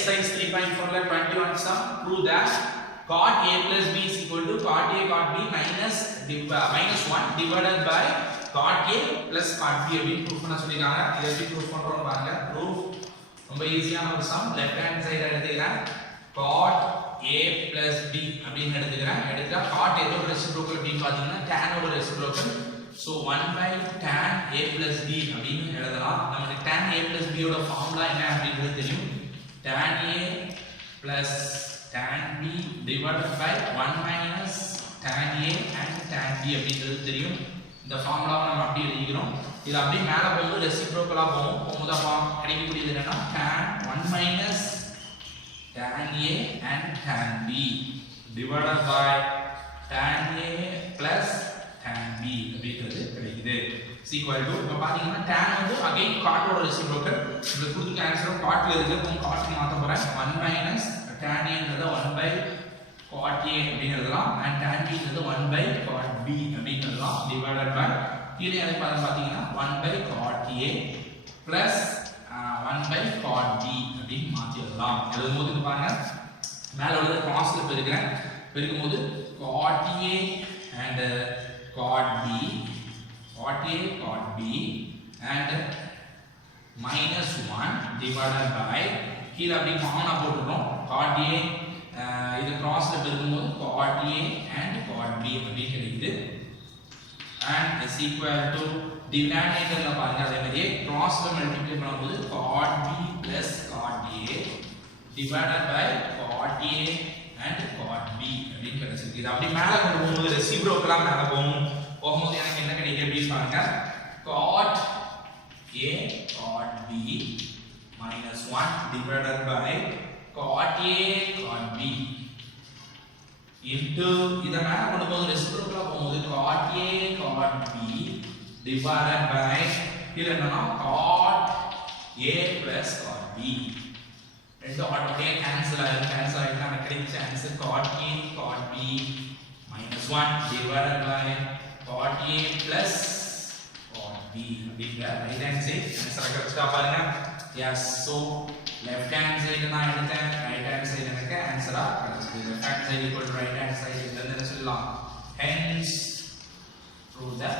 exercise 3.4 ல 21 sum prove that cot a plus b is equal to cot a cot b minus 1 divided by cot a plus cot b அப்படி proof பண்ண சொல்லிருக்காங்க. இத எப்படி proof பண்றோம்னு பாருங்க. Proof ரொம்ப ஈஸியான ஒரு சம். லெஃப்ட் ஹேண்ட் சைடு எடுத்துக்கிறேன். cot a plus b அப்படினு எடுத்துக்கிறேன். எடுத்தா cot எதோட ரெசிப்ரோக்கல் அப்படினு பாத்தீங்கன்னா tan ஓட reciprocal. So 1 by tan a plus b அப்படினு எழுதலாம். நமக்கு tan a plus b ஓட ஃபார்முலா என்ன அப்படின்றது தெரியும். tan a plus tan b divided by 1 minus tan a and tan b அப்படின்றது தெரியும். இந்த ஃபார்முலாவை நம்ம அப்படியே எழுதிக்கிறோம். இது அப்படியே மேலே போகும்போது ரெசிப்ரோக்கலா போகும். போகும்போது ஃபார்ம் கிடைக்கக்கூடியது என்னன்னா tan 1 minus tan a and tan b divided by tan a plus tan b அப்படிங்கிறது கிடைக்குது. is equal to இப்ப பாத்தீங்கன்னா tan வந்து again cot ஓட ரெசிப்ரோக்கல். இந்த கொடுத்த ஆன்சர் cotல இருக்கு. நான் cot மாத்த போறேன். 1 minus tan a ன்றது 1 by cot a அப்படினு எழுதலாம். and tan b ன்றது 1 by cot b அப்படினு எழுதலாம். divided by கீழே என்ன பாத்தீங்கன்னா 1 by cot a plus 1 by cot b அப்படினு மாத்தி எழுதலாம். எழுதும்போது இது பாருங்க மேல உள்ளது கிராஸ்ல பெருக்குறேன். பெருக்கும்போது cot a and cot b and minus 1 divided by கீழ அப்படி காமனா போட்டுறோம். cot a இது கிராஸ்ல பெருக்கும்போது cot a and cot b அப்படி கிடைக்குது. and is equal to டினாமினேட்டர்ல பாருங்க அதே மாதிரியே கிராஸ்ல மல்டிப்ளை பண்ணும்போது cot b plus cot a divided by cot a and cot b அப்படி கிடைச்சிருக்கு. இது அப்படி மேல கொண்டு போகும்போது ரெசிப்ரோக்கலா மேல போகும்போது எனக்கு என்ன கிடைக்கும் அப்படி பாருங்க. cot a cot b minus 1 divided by cot a cot b into இத மேல கொண்டு போகும்போது ரெசிப்ரோக்கலா போகும்போது cot a cot b divided by இது என்னன்னா cot a plus cot b ரெண்டு ஆட்டோமேட்டிக்கா கேன்சல் ஆயிடும். நமக்கு கிடைச்ச answer cot a cot b minus 1 divided by cot a plus cot b அப்படிங்கிற ரைட் ஹேண்ட் சைடு ஆன்சர் கரெக்ட்டா பாருங்க. Yes so left hand side நான் எடுத்தேன். right hand side எனக்கு ஆன்சரா கிடைச்சது. left hand side equal to right hand side என்ன சொல்லலாம். hence prove the